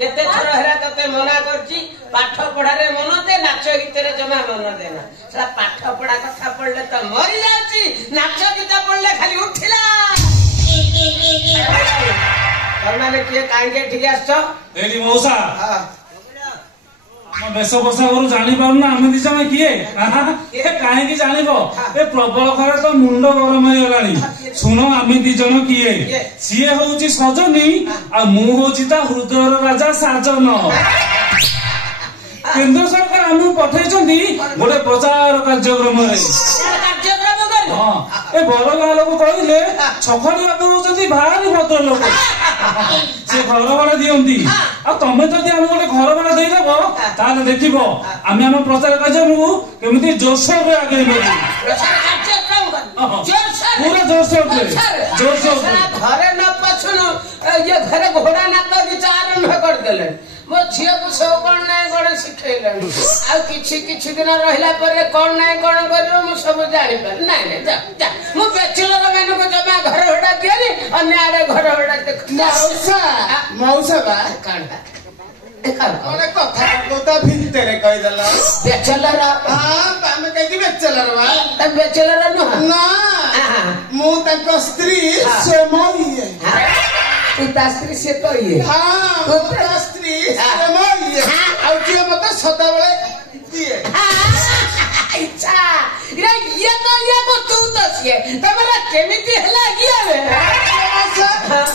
केते थर हेरा तते मना करची पाठ पढ़ारे मन दे नाच गीत रे जमा मन देना साला पाठ पढ़ा कथा पढ़ले तो मरि जाची नाच गीत पढ़ले खाली उठिला तमाने के काहे के ठीक आछो एली मौसा हां हम बेस बसा करू जानि पाउना हम दिस में किए ए काहे की जानिबो ए प्रबल खरा तो मुंड गरम होई गलानी सुनो आमी दी जण किए सिए होउची सजनी आ मु होउची ता हृदयर राजा साजन केंद्र सरकार हमु पठेचंदी गोटे प्रचार कार्यक्रम रे हां ए बरगा लोक कहिले छखड़ी बाबू होचंदी भारी भद्र लोक से घर भाड़ा दियंती आ तमे जदि हम गोटे घर भाड़ा देई देबो ताले देखिबो आमे हम प्रचार कार्यक्रम केमिति जोरसोर रे आगे बढ़ी प्रचार कार्यक्रम जोरसोर पूरा जोरसोर घरे न पछुनु ये घरे घोड़ा नाच विचार न कर देले मो झियो को सब कोन नै गण सिखैले आ किछि दिन रहिला परे कोन नै कोन करियो मु सब जानि पर नै जा जा मु बैचलर मेनु को जमा घर होडा दियनी अन्य आडे घर होडा देख मौसा बा कान ओने कथा कोता भितरे कहि देला बैचलर हां हम कहि बैचलर बा त बैचलर न ना मु तक स्त्री से मई पिता स्त्री से तो ये हां पुत्र स्त्री से मई आ जे मते सदा बेले दिए अच्छा ये तो ये को तू तो छे तमरा केमिति हला गिया बे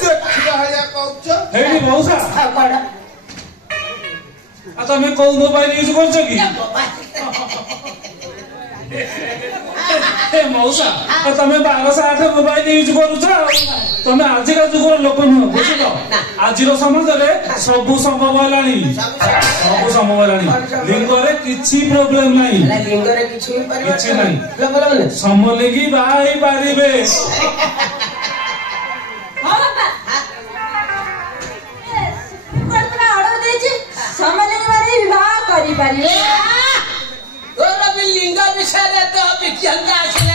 देख रहया कहछ हेडी मौसा बड़ा आ तमे को मोबाइल यूज करछ की ए मौसा तमे 12 मोबाइल यूज करूछ तमे आजिका जुगर लोक न बुझिलो आजिरो समाज रे सब संभव हलानी सब संभव हलानी लिंग रे किछि प्रॉब्लम नाही लिंग रे किछि नाही प्रॉब्लम समलेगी बाई पारिबे हां बाबा कोतना ऑर्डर देछि समलेगी मारे विवाह करि पारिबे लिंग विषय तो विज्ञान आसले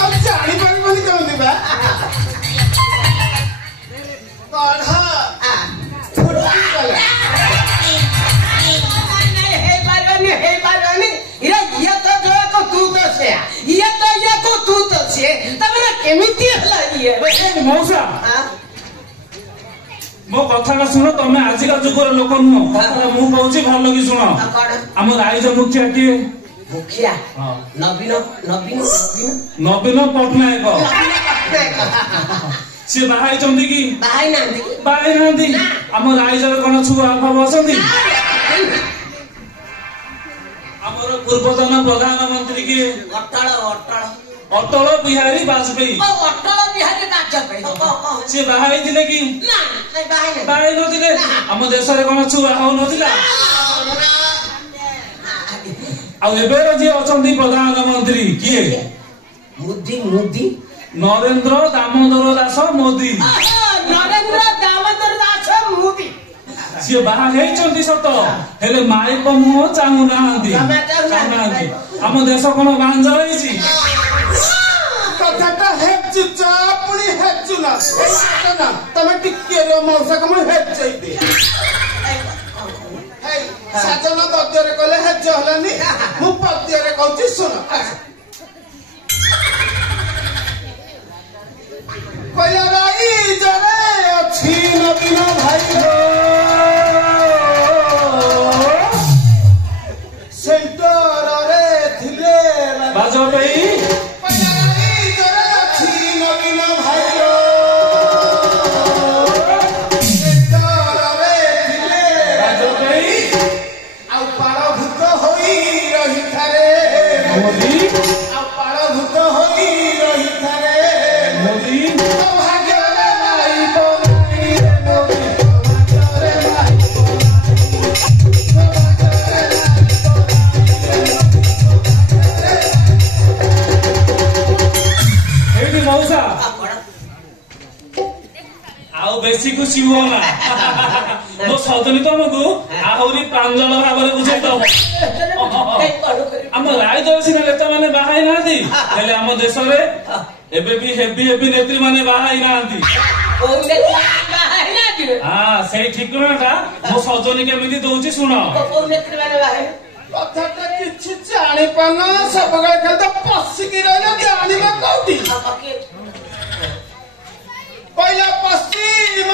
अब जानी पानी बनी कर दिबा पढ़ा फुटकी वाला नहीं हे बारनी ये तो जो को तू तो से ये को तू तो से तमरा केमिति हला ये मौसा मो कथा सुनो तमे आजिका जुगर लोक नुह मु कहूची भल लगी सुनो हम राइज मुखिया की मुखिया नवीन पटनायक से बाहाई चंदी की बाहाई नांदी हम राइज कोन छुआ भाव असंदी हमर पूर्वतन प्रधानमंत्री की अटल बिहारी वाजपेयी से बाहाई दिले की बाहाई न दिले हम देश रे कोन छुआ हो नथिला आ एबेर जे अछंदी प्रधानमंत्री किए मोदी नरेंद्र दामोदर दास मोदी नरेंद्र दामोदर दास मोदी से बाहा हेचंदी सत हेले माई को मुह चाहू नांदी हम देश कोन बांझ रहिछि कथाटा हेचु चापुनी हेचु ना ना तमे टिके रे मौसा को मु हेचै दे हे साजन गद्य रे कहले हेच हलानी मु पद्य रे कहछि सुन कहले राई जरे अछि नवीन भाई हो सेंटर रे थिले वाजपेयी ଆଉ ବେଶୀ ଖୁସି ହୁଅ ନା ମୋ ସଜନୀ ତମକୁ ଆହୁରି ପ୍ରାଞ୍ଜଳ ଭାବରେ ବୁଝେଇଦବ। ଆମ ରାଇଜରେ ସିନା ନେତାମାନେ ବାହା ହେଇନାହାନ୍ତି, ହେଲେ ଆମ ଦେଶରେ ଏବେ ବି ହେଭି ହେଭି ନେତ୍ରୀ ମାନେ ବାହା ହେଇନାହାନ୍ତି। ହଁ ସେଇ ଠିକଣାଟା ମୋ ସଜନୀ କେମିତି ଦଉଛି ଶୁଣ। କଥାଟା କିଛି ଜାଣିପାରୁନ, ସବୁବେଳେ ଖାଲି ତ ପଶିକି ରହିଲ, ଜାଣିବ କୋଉଠି? କହିଲା ପଶ୍ଚିମ